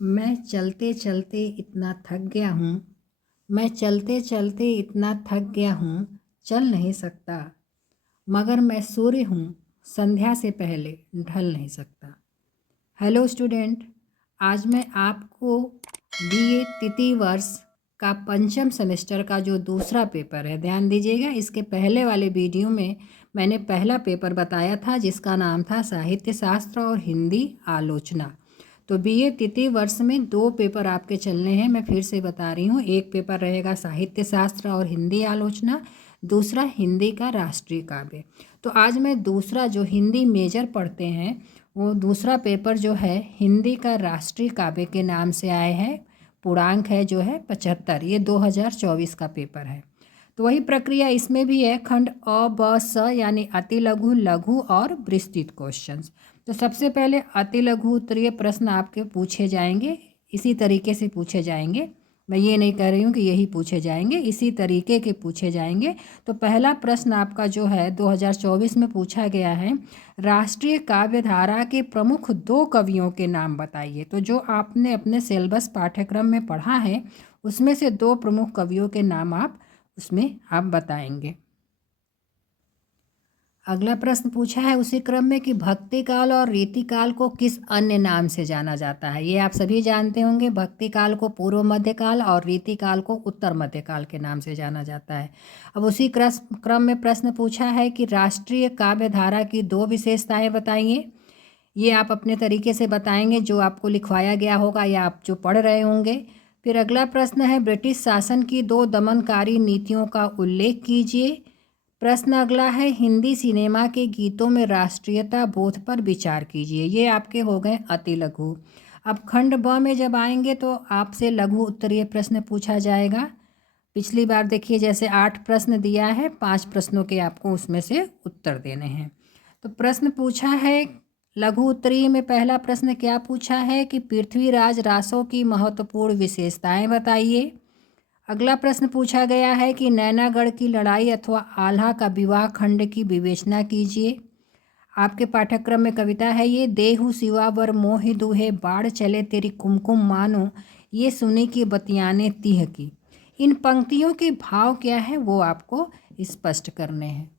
मैं चलते चलते इतना थक गया हूँ। मैं चलते चलते इतना थक गया हूँ, चल नहीं सकता। मगर मैं सूर्य हूँ, संध्या से पहले ढल नहीं सकता। हेलो स्टूडेंट, आज मैं आपको बीए तृतीय वर्ष का पंचम सेमेस्टर का जो दूसरा पेपर है, ध्यान दीजिएगा। इसके पहले वाले वीडियो में मैंने पहला पेपर बताया था जिसका नाम था साहित्य शास्त्र और हिंदी आलोचना। तो बीए तृतीय वर्ष में 2 पेपर आपके चलने हैं। मैं फिर से बता रही हूँ, एक पेपर रहेगा साहित्य शास्त्र और हिंदी आलोचना, दूसरा हिंदी का राष्ट्रीय काव्य। तो आज मैं दूसरा जो हिंदी मेजर पढ़ते हैं वो दूसरा पेपर जो है हिंदी का राष्ट्रीय काव्य के नाम से आए हैं। पूर्णांक है जो है 75। ये 2024 का पेपर है। तो वही प्रक्रिया इसमें भी है, खंड अ ब स यानी अति लघु, लघु और विस्तृत क्वेश्चंस। तो सबसे पहले अति लघु उत्तरीय प्रश्न आपके पूछे जाएंगे, इसी तरीके से पूछे जाएंगे। मैं ये नहीं कह रही हूँ कि यही पूछे जाएंगे, इसी तरीके के पूछे जाएंगे। तो पहला प्रश्न आपका जो है 2024 में पूछा गया है, राष्ट्रीय काव्य धारा के प्रमुख 2 कवियों के नाम बताइए। तो जो आपने अपने सिलेबस पाठ्यक्रम में पढ़ा है उसमें से 2 प्रमुख कवियों के नाम उसमें आप बताएंगे। अगला प्रश्न पूछा है उसी क्रम में कि भक्ति काल और रीति काल को किस अन्य नाम से जाना जाता है। ये आप सभी जानते होंगे, भक्ति काल को पूर्व मध्य काल और रीति काल को उत्तर मध्य काल के नाम से जाना जाता है। अब उसी क्रम में प्रश्न पूछा है कि राष्ट्रीय काव्य धारा की 2 विशेषताएं बताइए। ये आप अपने तरीके से बताएंगे, जो आपको लिखवाया गया होगा या आप जो पढ़ रहे होंगे। फिर अगला प्रश्न है ब्रिटिश शासन की 2 दमनकारी नीतियों का उल्लेख कीजिए। प्रश्न अगला है हिंदी सिनेमा के गीतों में राष्ट्रीयता बोध पर विचार कीजिए। ये आपके हो गए अति लघु। अब खंड ब में जब आएंगे तो आपसे लघु उत्तरीय प्रश्न पूछा जाएगा। पिछली बार देखिए जैसे 8 प्रश्न दिया है, 5 प्रश्नों के आपको उसमें से उत्तर देने हैं। तो प्रश्न पूछा है लघु उत्तरीय में, पहला प्रश्न क्या पूछा है कि पृथ्वीराज रासो की महत्वपूर्ण विशेषताएं बताइए। अगला प्रश्न पूछा गया है कि नैनागढ़ की लड़ाई अथवा आल्हा का विवाह खंड की विवेचना कीजिए। आपके पाठ्यक्रम में कविता है ये, देहु सिवा वर मोहि दुहे, बाढ़ चले तेरी कुमकुम मानो, ये सुनी की बतियाने तीह की। इन पंक्तियों के भाव क्या है वो आपको स्पष्ट करने हैं।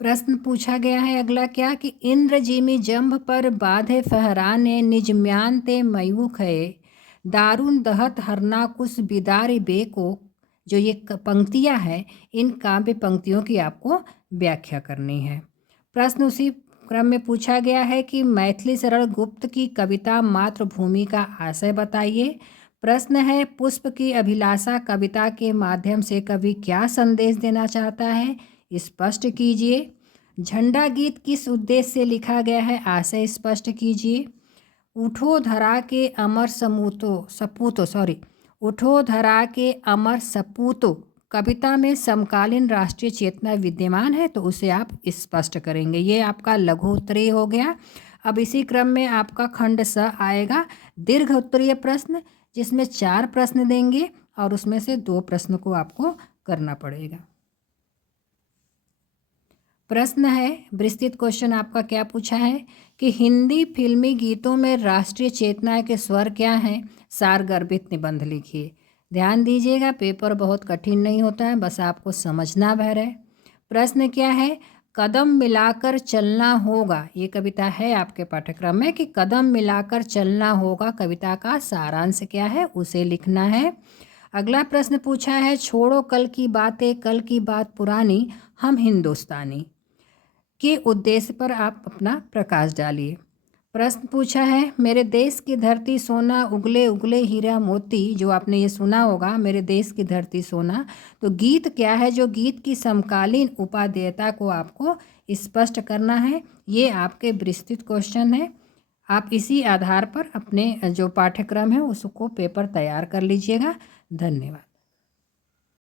प्रश्न पूछा गया है अगला क्या कि इंद्र जिमि जंभ पर बाधे फहराने, निज म्यान ते मयूख है, दारुण दहत हरनाकुश बिदारी बेको। जो ये पंक्तियां हैं, इन काव्य पंक्तियों की आपको व्याख्या करनी है। प्रश्न उसी क्रम में पूछा गया है कि मैथिली शरण गुप्त की कविता मातृभूमि का आशय बताइए। प्रश्न है पुष्प की अभिलाषा कविता के माध्यम से कवि क्या संदेश देना चाहता है, स्पष्ट कीजिए। झंडा गीत किस उद्देश्य से लिखा गया है, आशय स्पष्ट कीजिए। उठो धरा के अमर उठो धरा के अमर सपूतो कविता में समकालीन राष्ट्रीय चेतना विद्यमान है, तो उसे आप स्पष्ट करेंगे। ये आपका लघु उत्तरीय हो गया। अब इसी क्रम में आपका खंड स आएगा, दीर्घ उत्तरीय प्रश्न, जिसमें 4 प्रश्न देंगे और उसमें से 2 प्रश्न को आपको करना पड़ेगा। प्रश्न है विस्तृत क्वेश्चन आपका क्या पूछा है कि हिंदी फिल्मी गीतों में राष्ट्रीय चेतना के स्वर क्या हैं, सार गर्भित निबंध लिखिए। ध्यान दीजिएगा, पेपर बहुत कठिन नहीं होता है, बस आपको समझना भर है। प्रश्न क्या है, कदम मिलाकर चलना होगा। ये कविता है आपके पाठ्यक्रम में कि कदम मिलाकर चलना होगा, कविता का सारांश क्या है उसे लिखना है। अगला प्रश्न पूछा है छोड़ो कल की बातें, कल की बात पुरानी, हम हिंदुस्तानी के उद्देश्य पर आप अपना प्रकाश डालिए। प्रश्न पूछा है मेरे देश की धरती सोना, उगले उगले हीरा मोती। जो आपने ये सुना होगा, मेरे देश की धरती सोना। तो गीत क्या है, जो गीत की समकालीन उपादेयता को आपको स्पष्ट करना है। ये आपके विस्तृत क्वेश्चन है। आप इसी आधार पर अपने जो पाठ्यक्रम है उसको पेपर तैयार कर लीजिएगा। धन्यवाद।